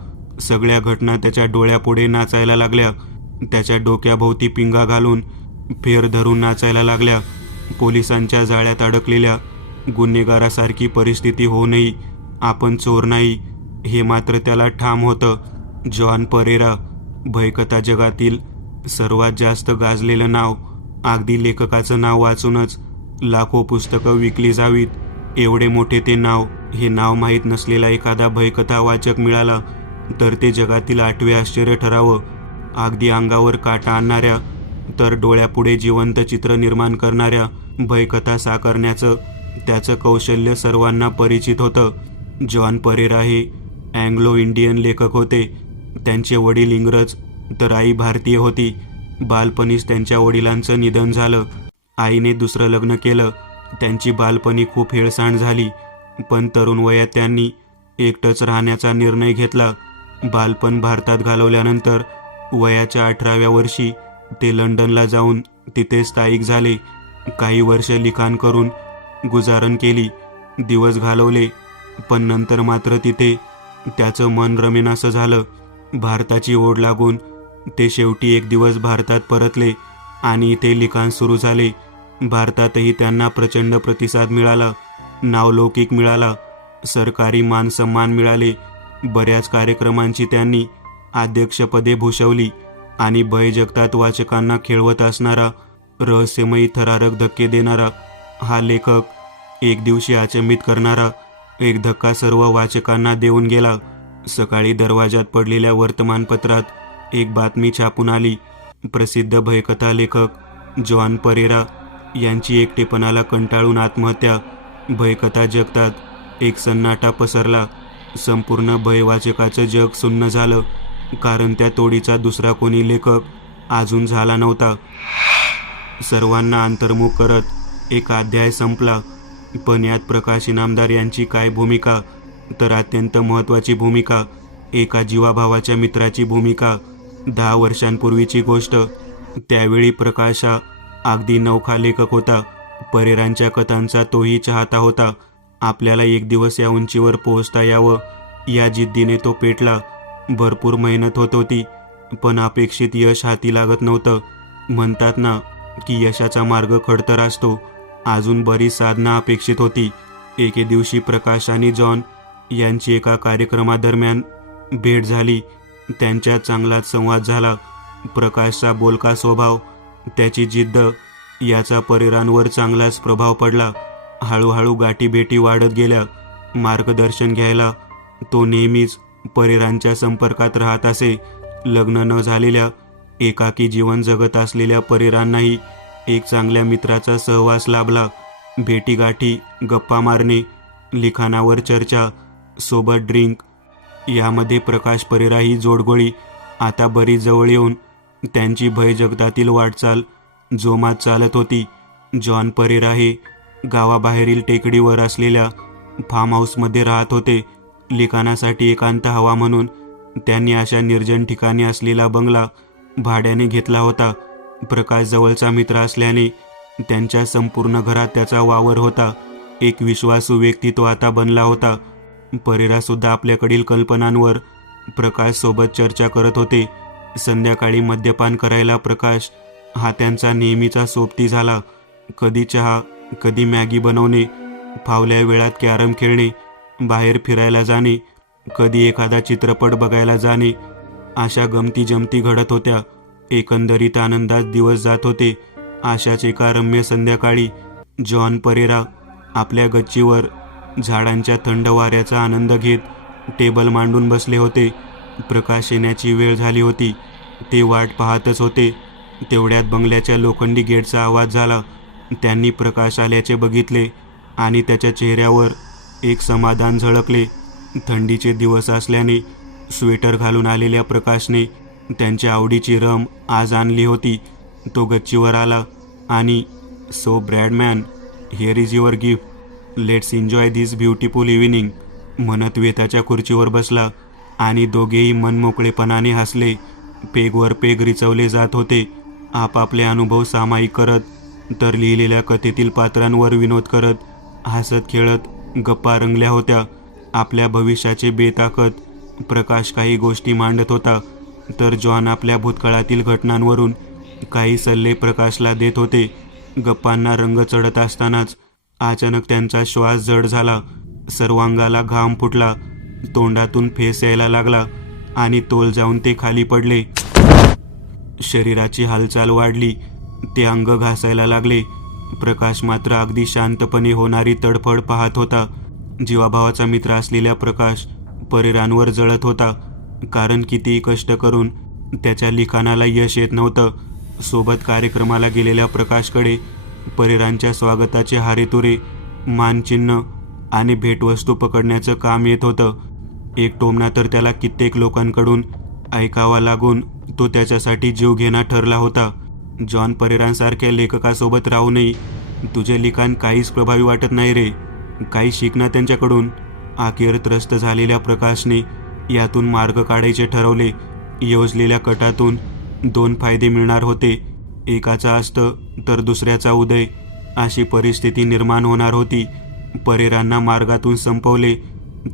सगळ्या घटना त्याच्या डोळ्यापुढे नाचायला लागल्या. त्याच्या डोक्याभोवती पिंगा घालून फेर धरून नाचायला लागल्या. पोलिसांच्या जाळ्यात अडकलेल्या गुन्हेगारासारखी परिस्थिती होऊनही आपण चोर नाही, हे मात्र त्याला ठाम होतं. जॉन परेरा, भयकथा जगातील सर्वात जास्त गाजलेलं नाव. अगदी लेखकाचं नाव वाचूनच लाखो पुस्तकं विकली जावीत एवढे मोठे ते नाव. हे नाव माहीत नसलेला एखादा भयकथा वाचक मिळाला तर ते जगातील 8वे आश्चर्य ठरावं. अगदी अंगावर काटा आणणाऱ्या तर डोळ्यापुढे जिवंत चित्र निर्माण करणाऱ्या भयकथा साकारण्याचं त्याचं कौशल्य सर्वांना परिचित होतं. जॉन परेरा हे अँग्लो इंडियन लेखक होते. त्यांचे वडील इंग्रज तर आई भारतीय होती. बालपणीच त्यांच्या वडिलांचं निधन झालं. आईने दुसरं लग्न केलं. त्यांची बालपणी खूप हेळसांड झाली, पण तरुण वयात त्यांनी एकटंच राहण्याचा निर्णय घेतला. बालपण भारतात घालवल्यानंतर वयाच्या 18व्या वर्षी ते लंडनला जाऊन तिथे स्थायिक झाले. काही वर्ष लिखाण करून गुजारण केली, दिवस घालवले, पण नंतर मात्र तिथे त्याचं मन रमेनासं झालं. भारताची ओढ लागून ते शेवटी एक दिवस भारतात परतले आणि इथे लिखाण सुरू झाले. भारतातही त्यांना प्रचंड प्रतिसाद मिळाला, नावलौकिक मिळाला, सरकारी मानसन्मान मिळाले. बऱ्याच कार्यक्रमांची त्यांनी अध्यक्षपदे भूषवली आणि भय जगतात वाचकांना खेळवत असणारा, रहस्यमयी थरारक धक्के देणारा हा लेखक एक दिवशी अचंबित करणारा एक धक्का सर्व वाचकांना देऊन गेला. सकाळी दरवाजात पडलेल्या वर्तमानपत्रात एक बातमी छापून आली. प्रसिद्ध भयकथा लेखक जॉन परेरा यांची एकटेपणाला कंटाळून आत्महत्या. भयकथा जगतात एक सन्नाटा पसरला. संपूर्ण भयवाचकाचं जग सुन्न झालं, कारण त्या तोडीचा दुसरा कोणी लेखक अजून झाला नव्हता. सर्वांना अंतर्मुख करत एक अध्याय संपला. पण यात प्रकाश इनामदार यांची काय भूमिका, तर अत्यंत महत्त्वाची भूमिका, एका जीवाभावाच्या मित्राची भूमिका. 10 वर्षांपूर्वीची गोष्ट. त्यावेळी प्रकाश हा अगदी नवखा लेखक होता. परेरांच्या कथांचा तोही चाहता होता. आपल्याला एक दिवस या उंचीवर पोहोचता यावं या जिद्दीने तो पेटला. भरपूर मेहनत होत होती, पण अपेक्षित यश हाती लागत नव्हतं. म्हणतात ना की यशाचा मार्ग खडतर असतो. अजून बरीच साधना अपेक्षित होती. एके दिवशी प्रकाश आणि जॉन यांची एका कार्यक्रमादरम्यान भेट झाली. त्यांच्यात चांगलाच संवाद झाला. प्रकाशचा बोलका स्वभाव, त्याची जिद्द याचा परेरांवर चांगलाच प्रभाव पडला. हळूहळू गाठीभेटी वाढत गेल्या. मार्गदर्शन घ्यायला तो नेहमीच परेरांच्या संपर्कात राहत असे. लग्न न झालेल्या एकाकी जीवन जगत असलेल्या परेरांनाही एक चांगल्या मित्राचा सहवास लाभला. भेटीगाठी, गप्पा मारणे, लिखाणावर चर्चा, सोबत ड्रिंक यामध्ये प्रकाश परेरा ही जोडगोळी आता बरीच जवळ येऊन त्यांची भय जगतातील वाटचाल जोमात चालत होती. जॉन परेरा हे गावाबाहेरील टेकडीवर असलेल्या फार्म हाऊसमध्ये राहत होते. लिखाणासाठी एकांत हवा म्हणून त्यांनी अशा निर्जन ठिकाणी असलेला बंगला भाड्याने घेतला होता. प्रकाश जवळचा मित्र असल्याने त्यांच्या संपूर्ण घरात त्याचा वावर होता. एक विश्वासू व्यक्ती तो आता बनला होता. परेरासुद्धा आपल्याकडील कल्पनांवर प्रकाशसोबत चर्चा करत होते. संध्याकाळी मद्यपान करायला प्रकाश हा त्यांचा नेहमीचा सोबती झाला. कधी चहा, कधी मॅगी बनवणे, फावल्या वेळात कॅरम खेळणे, बाहेर फिरायला जाणे, कधी एखादा चित्रपट बघायला जाणे, अशा गमती जमती घडत होत्या. एकंदरीत आनंदात दिवस जात होते. अशाच एका रम्य संध्याकाळी जॉन परेरा आपल्या गच्चीवर झाडांच्या थंड वाऱ्याचा आनंद घेत टेबल मांडून बसले होते. प्रकाश येण्याची वेळ झाली होती. ते वाट पाहतच होते. तेवढ्यात बंगल्याच्या लोखंडी गेटचा आवाज झाला. त्यांनी प्रकाश आल्याचे बघितले आणि त्याच्या चेहऱ्यावर एक समाधान झळकले. थंडीचे दिवस असल्याने स्वेटर घालून आलेल्या प्रकाशने त्यांच्या आवडीची रम आज आणली होती. तो गच्चीवर आला आणि "so Bradman, here is your gift. Let's enjoy this beautiful evening" म्हणत वेताच्या खुर्चीवर बसला आणि दोघेही मनमोकळेपणाने हसले. पेगवर पेग रिचवले जात होते. आपापले अनुभव सामायिक करत, तर लिहिलेल्या कथेतील पात्रांवर विनोद करत, हसत खेळत गप्पा रंगल्या होत्या. आपल्या भविष्याचे बेताकत प्रकाश काही गोष्टी मांडत होता, तर जॉन आपल्या भूतकाळातील घटनांवरून काही सल्ले प्रकाशला देत होते. गप्पांना रंग चढत असतानाच अचानक त्यांचा श्वास जड झाला. सर्वांगाला घाम फुटला, तोंडातून फेस यायला लागला आणि तोल जाऊन ते खाली पडले. शरीराची हालचाल वाढली. ते अंग घासायला लागले. प्रकाश मात्र अगदी शांतपणे होणारी तडफड पाहत होता. जीवाभावाचा मित्र असलेल्या प्रकाश परेरांवर जळत होता, कारण कितीही कष्ट करून त्याच्या लिखाणाला यश येत नव्हतं. सोबत कार्यक्रमाला गेलेल्या प्रकाशकडे परेरांच्या स्वागताचे हारेतुरे, मानचिन्ह आणि भेटवस्तू पकडण्याचं काम येत होतं. एक टोमणा तर त्याला कित्येक लोकांकडून ऐकावा लागून तो त्याच्यासाठी जीवघेणा ठरला होता. जॉन परेरांसारख्या लेखकासोबत राहूनही तुझे लिखाण काहीच प्रभावी वाटत नाही रे. काही शिक ना त्यांच्याकडून. अखेर त्रस्त झालेल्या प्रकाशने यातून मार्ग काढायचे ठरवले. योजलेल्या कटातून 2 फायदे मिळणार होते. एकाचा अस्त तर दुसऱ्याचा उदय, अशी परिस्थिती निर्माण होणार होती. परेरांना मार्गातून संपवले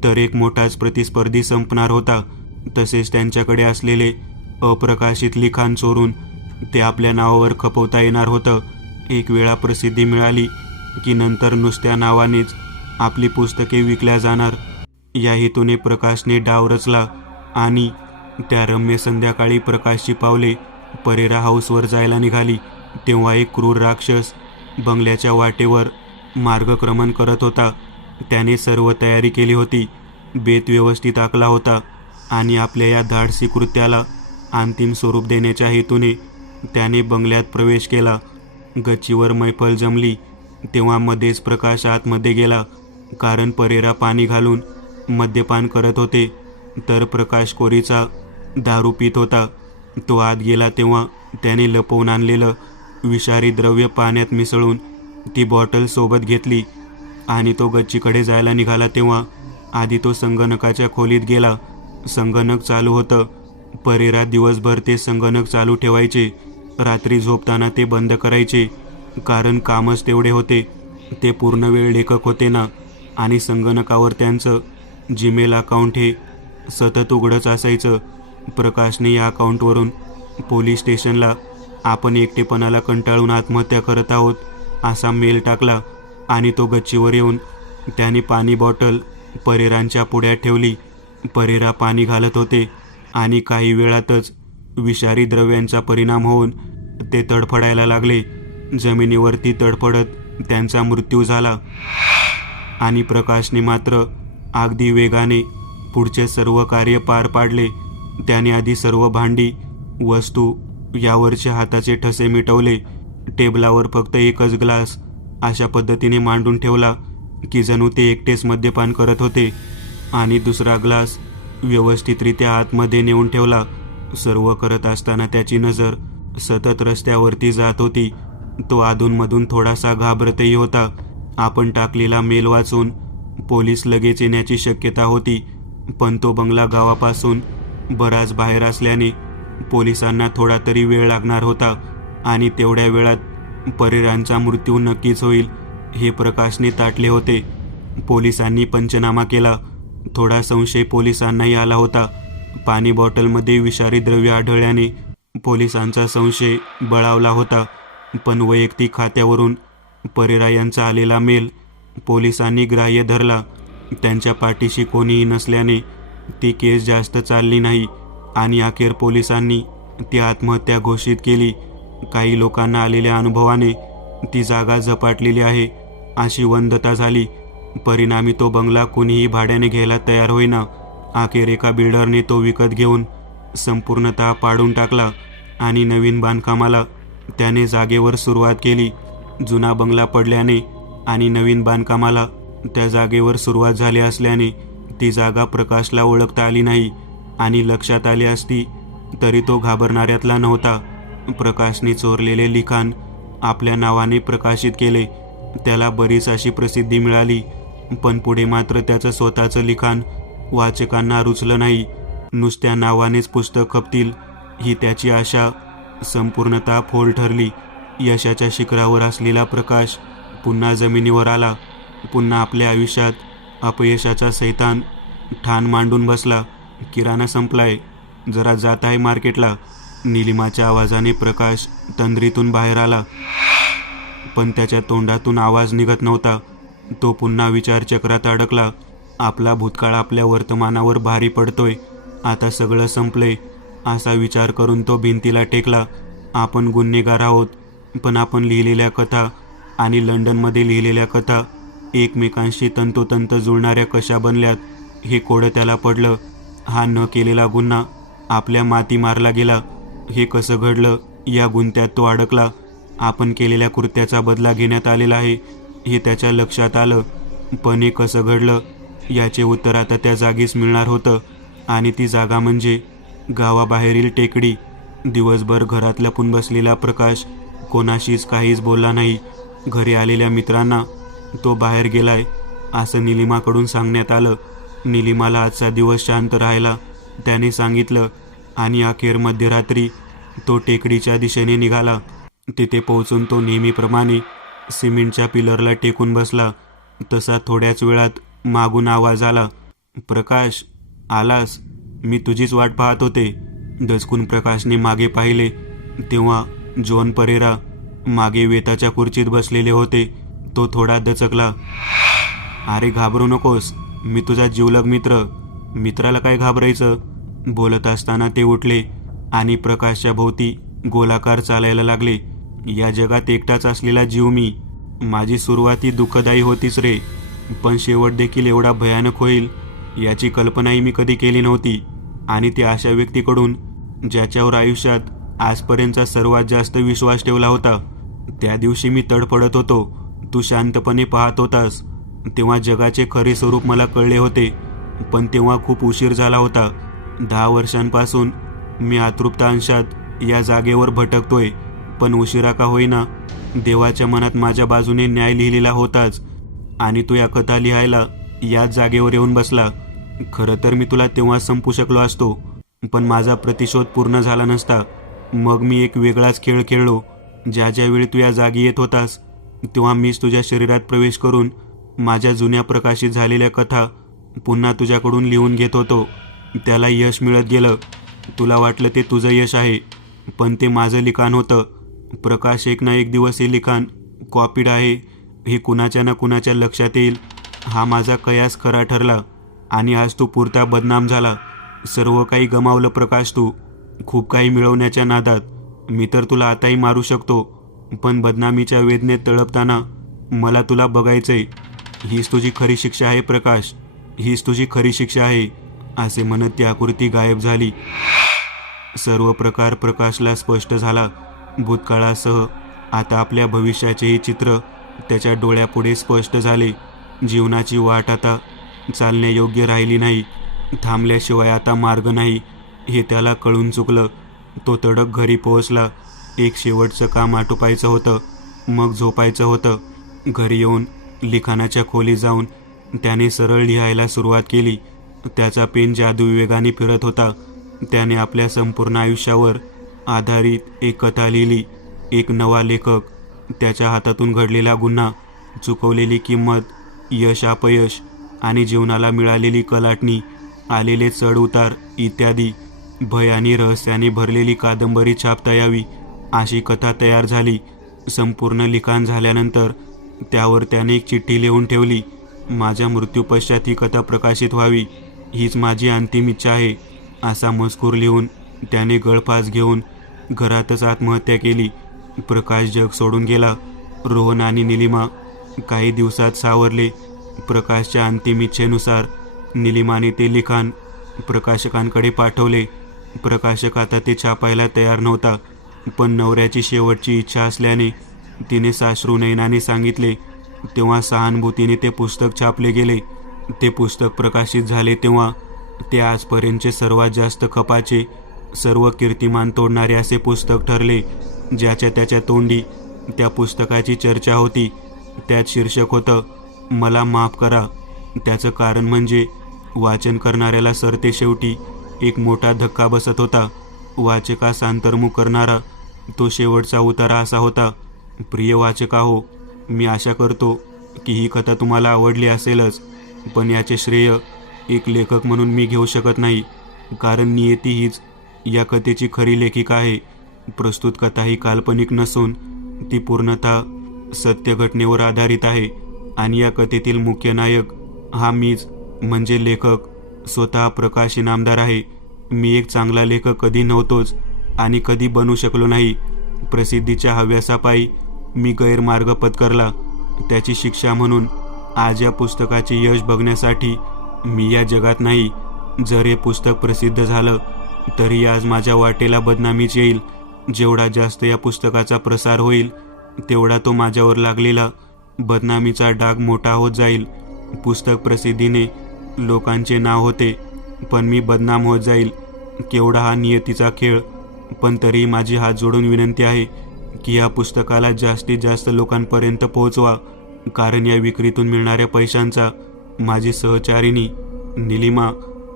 तर एक मोठाच प्रतिस्पर्धी संपणार होता. तसेच त्यांच्याकडे असलेले अप्रकाशित लिखाण चोरून ते आपल्या नावावर खपवता येणार होतं. एक वेळा प्रसिद्धी मिळाली की नंतर नुसत्या नावानेच आपली पुस्तके विकल्या जाणार. या हेतूने प्रकाशने डाव रचला आणि त्या रम्य संध्याकाळी प्रकाशची पावले परेरा हाऊसवर जायला निघाली. तेव्हा एक क्रूर राक्षस बंगल्याच्या वाटेवर मार्गक्रमण करत होता. त्याने सर्व तयारी केली होती. बेत व्यवस्थित आखला होता आणि आपल्या या धाडसी कृत्याला अंतिम स्वरूप देण्याच्या हेतूने त्याने बंगल्यात प्रवेश केला. गच्चीवर मैफल जमली तेव्हा मध्येच प्रकाश आतमध्ये गेला, कारण परेरा पाणी घालून मद्यपान करत होते, तर प्रकाश कोरीचा दारू पित होता. तो आत गेला तेव्हा त्याने लपवून आणलेलं विषारी द्रव्य पाण्यात मिसळून ती बॉटल सोबत घेतली आणि तो गच्चीकडे जायला निघाला. तेव्हा आधी तो संगणकाच्या खोलीत गेला. संगणक चालू होतं. परेरा दिवसभर ते संगणक चालू ठेवायचे. रात्री झोपताना ते बंद करायचे, कारण कामच तेवढे होते. ते पूर्णवेळ लेखक होते ना, आणि संगणकावर त्यांचं जीमेल अकाउंट हे सतत उघडच असायचं. प्रकाशने या अकाउंटवरून पोलीस स्टेशनला आपण एकटेपणाला कंटाळून आत्महत्या करत आहोत असा मेल टाकला आणि तो गच्चीवर येऊन त्याने पाणी बॉटल परेरांच्या पुढ्यात ठेवली. परेरा पाणी घालत होते आणि काही वेळातच विषारी द्रव्यांचा परिणाम होऊन ते तडफडायला लागले. जमिनीवरती तडफडत त्यांचा मृत्यू झाला आणि प्रकाशने मात्र अगदी वेगाने पुढचे सर्व कार्य पार पाडले. त्याने आधी सर्व भांडी, वस्तू यावरचे हाताचे ठसे मिटवले. टेबलावर फक्त एकच ग्लास अशा पद्धतीने मांडून ठेवला की जणू ते एकटेच मद्यपान करत होते आणि दुसरा ग्लास व्यवस्थितरित्या आतमध्ये नेऊन ठेवला. सर्व करत असताना त्याची नजर सतत रस्त्यावरती जात होती. तो अधूनमधून थोडासा घाबरतही होता. आपण टाकलेला मेल वाचून पोलीस लगेच येण्याची शक्यता होती, पण तो बंगला गावापासून बराच बाहेर असल्याने पोलिसांना थोडा तरी वेळ लागणार होता आणि तेवढ्या वेळात परेरांचा मृत्यू नक्कीच होईल हे प्रकाशने ताटले होते. पोलिसांनी पंचनामा केला. थोडा संशय पोलिसांनाही आला होता. पाणी बॉटलमध्ये विषारी द्रव्य आढळल्याने पोलिसांचा संशय बळावला होता, पण वैयक्तिक खात्यावरून परेरा यांचा आलेला मेल पोलिसांनी ग्राह्य धरला. त्यांच्या पाठीशी कोणीही नसल्याने ती केस जास्त चालली नाही आणि अखेर पोलिसांनी ती आत्महत्या घोषित केली. काही लोकांना आलेल्या अनुभवाने ती जागा झपाटलेली आहे अशी वदंता झाली. परिणामी तो बंगला कोणीही भाड्याने घ्यायला तयार होईना. अखेर एका बिल्डरने तो विकत घेऊन संपूर्णतः पाडून टाकला आणि नवीन बांधकामाला त्याने जागेवर सुरुवात केली. जुना बंगला पडल्याने आणि नवीन बांधकामाला त्या जागेवर सुरुवात झाली असल्याने ती जागा प्रकाशला ओळखता आली नाही आणि लक्षात आली असती तरी तो घाबरणाऱ्यातला नव्हता. प्रकाशने चोरलेले लिखाण आपल्या नावाने प्रकाशित केले. त्याला बरीच अशी प्रसिद्धी मिळाली, पण पुढे मात्र त्याचं स्वतःचं लिखाण वाचकांना रुचलं नाही. नुसत्या नावानेच पुस्तक खपतील ही त्याची आशा संपूर्णतः फोल ठरली. यशाच्या शिखरावर असलेला प्रकाश पुन्हा जमिनीवर आला. पुन्हा आपल्या आयुष्यात अपयशाचा सैतान ठाण मांडून बसला. किराणा संपलाय, जरा जात आहे मार्केटला. निलिमाच्या आवाजाने प्रकाश तंद्रीतून बाहेर आला, पण त्याच्या तोंडातून आवाज निघत नव्हता. तो पुन्हा विचारचक्रात अडकला. आपला भूतकाळ आपल्या वर्तमानावर भारी पडतोय. आता सगळं संपलंय असा विचार करून तो भिंतीला टेकला. आपण गुन्हेगार आहोत, पण आपण लिहिलेल्या कथा आणि लंडनमध्ये लिहिलेल्या कथा एकमेकांशी तंतोतंत जुळणाऱ्या कशा बनल्यात हे कोडं त्याला पडलं. हा न केलेला गुन्हा आपल्या माती मारला गेला. हे कसं घडलं या गुंत्यात तो अडकला. आपण केलेल्या कृत्याचा बदला घेण्यात आलेला आहे हे त्याच्या लक्षात आलं, पण हे कसं घडलं याचे उत्तर आता त्या जागीच मिळणार होतं. आणि ती जागा म्हणजे गावाबाहेरील टेकडी. दिवसभर घरात लपून बसलेला प्रकाश कोणाशीच काहीच बोलला नाही. घरी आलेल्या मित्रांना तो बाहेर गेलाय असं निलिमाकडून सांगण्यात आलं. निलिमाला आजचा दिवस शांत राहायला त्याने सांगितलं आणि अखेर मध्यरात्री तो टेकडीच्या दिशेने निघाला. तिथे पोहोचून तो नेहमीप्रमाणे सिमेंटच्या पिलरला टेकून बसला. तसा थोड्याच वेळात मागून आवाज आला, प्रकाश आलास, मी तुझीच वाट पाहत होते. दचकून प्रकाशने मागे पाहिले तेव्हा जॉन परेरा मागे वेताच्या खुर्चीत बसलेले होते. तो थोडा दचकला. अरे घाबरू नकोस, मी तुझा जीवलग मित्र. मित्राला काय घाबरायचं. बोलत असताना ते उठले आणि प्रकाशच्या भोवती गोलाकार चालायला लागले. या जगात एकटाच असलेला जीव मी. माझी सुरुवाती दुःखदायी होतीच रे, पण शेवट देखील एवढा भयानक होईल याची कल्पनाही मी कधी केली नव्हती. आणि ते अशा व्यक्तीकडून ज्याच्यावर आयुष्यात आजपर्यंतचा सर्वात जास्त विश्वास ठेवला होता. त्या दिवशी मी तडफडत होतो, तू शांतपणे पाहत होतास. तेव्हा जगाचे खरे स्वरूप मला कळले होते, पण तेव्हा खूप उशीर झाला होता. 10 वर्षांपासून मी अतृप्त अंशात या जागेवर भटकतोय, पण उशिरा का होईना देवाच्या मनात माझ्या बाजूने न्याय लिहिलेला होताच आणि तो या कथा लिहायला याच जागेवर येऊन बसला. खरं तर मी तुला तेव्हा संपू शकलो असतो, पण माझा प्रतिशोध पूर्ण झाला नसता. मग मी एक वेगळाच खेळ खेळलो. ज्यावेळी तू या जागी येत होतास तेव्हा मीच तुझ्या शरीरात प्रवेश करून माझ्या जुन्या प्रकाशित झालेल्या कथा पुन्हा तुझ्याकडून लिहून घेत होतो. त्याला यश मिळत गेलं. तुला वाटलं ते तुझं यश आहे, पण ते माझं लिखाण होतं. प्रकाश, एक ना एक दिवस हे लिखाण कॉपीड आहे हे कुणाच्या ना कुणाच्या लक्षात येईल. हा माझा कयास खरा ठरला आणि आज तू पुरता बदनाम झाला. सर्व काही गमावलं प्रकाश तू, खूप काही मिळवण्याच्या नादात. मी तर तुला आताही मारू शकतो, पण बदनामीच्या वेदनेत तळपताना मला तुला बघायचंय. हीच तुझी खरी शिक्षा आहे प्रकाश, हीच तुझी खरी शिक्षा आहे. असे म्हणत ती आकृती गायब झाली. सर्व प्रकार प्रकाशला स्पष्ट झाला. भूतकाळासह आता आपल्या भविष्याचेही चित्र त्याच्या डोळ्यापुढे स्पष्ट झाले. जीवनाची वाट आता चालण्यायोग्य राहिली नाही. थांबल्याशिवाय आता मार्ग नाही हे त्याला कळून चुकलं. तो तडक घरी पोहोचला. एक शेवटचं काम आटोपायचं होतं, मग झोपायचं होतं. घरी येऊन लिखाणाच्या खोलीत जाऊन त्याने सरळ लिहायला सुरुवात केली. त्याचा पेन जादू वेगाने फिरत होता. त्याने आपल्या संपूर्ण आयुष्यावर आधारित एक कथा लिहिली. एक नवा लेखक, त्याच्या हातातून घडलेला गुन्हा, चुकवलेली किंमत, यश अपयश आणि जीवनाला मिळालेली कलाटणी, आलेले चढ उतार इत्यादी भय आणि रहस्याने भरलेली कादंबरी छापता यावी अशी कथा तयार झाली. संपूर्ण लिखाण झाल्यानंतर त्यावर त्याने एक चिठ्ठी लिहून ठेवली. माझ्या मृत्यूपश्चात ही कथा प्रकाशित व्हावी, हीच माझी अंतिम इच्छा आहे असा मजकूर लिहून त्याने गळफास घेऊन घरातच आत्महत्या केली. प्रकाश जग सोडून गेला. रोहन आणि निलिमा काही दिवसात सावरले. प्रकाशच्या अंतिम इच्छेनुसार निलिमाने ते लिखाण प्रकाशकांकडे पाठवले. प्रकाशक आता ते छापायला तयार नव्हता, पण नवऱ्याची शेवटची इच्छा असल्याने तिने साश्रू नयनाने सांगितले. तेव्हा सहानुभूतीने ते पुस्तक छापले गेले. ते पुस्तक प्रकाशित झाले तेव्हा ते आजपर्यंतचे सर्वात जास्त खपाचे, सर्व कीर्तिमान तोडणारे असे पुस्तक ठरले. ज्याच्या त्याच्या तोंडी त्या पुस्तकाची चर्चा होती. त्यात शीर्षक होतं, मला माफ करा. त्याचं कारण म्हणजे वाचन करणाऱ्याला सरतेशेवटी एक मोठा धक्का बसत होता. वाचकास अंतर्मुख करणारा तो शेवटचा उतारा असा होता. प्रिय वाचकाहो, मी आशा करतो की ही कथा तुम्हाला आवडली असेलच, पण याचे श्रेय एक लेखक म्हणून मी घेऊ शकत नाही, कारण नियती हीच या कथेची खरी लेखिका आहे. प्रस्तुत कथा ही काल्पनिक नसून ती पूर्णतः सत्य घटनेवर आधारित आहे आणि या कथेतील मुख्य नायक हा मीच म्हणजे लेखक स्वतः प्रकाश इनामदार आहे. मी एक चांगला लेखक कधी नव्हतोच आणि कधी बनू शकलो नाही. प्रसिद्धीच्या हव्यासापायी मी गैरमार्ग पत्करला. त्याची शिक्षा म्हणून आज या पुस्तकाचे यश बघण्यासाठी मी या जगात नाही. जर हे पुस्तक प्रसिद्ध झालं तरी आज माझ्या वाटेला बदनामीच येईल. जेवढा जास्त या पुस्तकाचा प्रसार होईल तेवढा तो माझ्यावर लागलेला बदनामीचा डाग मोठा होत जाईल. पुस्तक प्रसिद्धीने लोकांचे नाव होते, पण मी बदनाम होत जाईल. केवढा हा नियतीचा खेळ. पण तरी माझी हात जोडून विनंती आहे की या पुस्तकाला जास्तीत जास्त लोकांपर्यंत पोहोचवा, कारण या विक्रीतून मिळणाऱ्या पैशांचा माझी सहचारिणी निलिमा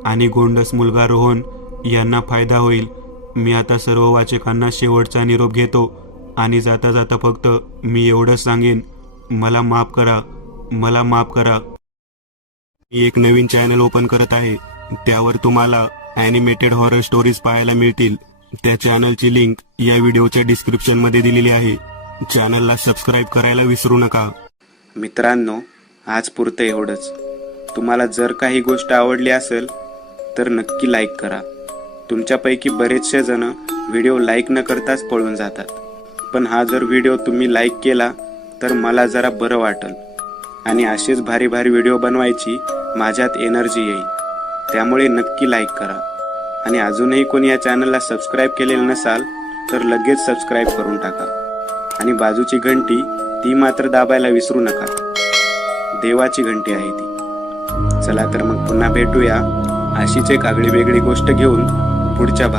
आणि गोंडस मुलगा रोहन यांना फायदा होईल. मी आता सर्व वाचकांना शेवटचा निरोप घेतो आणि जाता जाता फक्त मी एवढंच सांगेन, मला माफ करा, मला माफ करा. मी एक नवीन चॅनल ओपन करत आहे. त्यावर तुम्हाला ॲनिमेटेड हॉरर स्टोरीज पाहायला मिळतील. त्या चॅनलची लिंक या व्हिडिओच्या डिस्क्रिप्शनमध्ये दिलेली आहे. चॅनलला सबस्क्राईब करायला विसरू नका. मित्रांनो, आज पुरतं एवढंच. तुम्हाला जर काही गोष्ट आवडली असेल तर नक्की लाईक करा. तुमच्यापैकी बरेचसे जण व्हिडिओ लाईक न करताच पळून जातात, पण हा जर व्हिडिओ तुम्ही लाईक केला तर मला जरा बरं वाटेल आणि असेच भारी भारी व्हिडिओ बनवायची माझ्यात एनर्जी येईल. त्यामुळे नक्की लाईक करा आणि अजूनही कोणी या चॅनलला सबस्क्राईब केलेलं नसाल तर लगेच सबस्क्राईब करून टाका आणि बाजूची घंटी ती मात्र दाबायला विसरू नका. देवाची घंटी आहे ती. चला तर मग पुन्हा भेटूया अशीच एक आगळी वेगळी गोष्ट घेऊन पुढच्या भागात.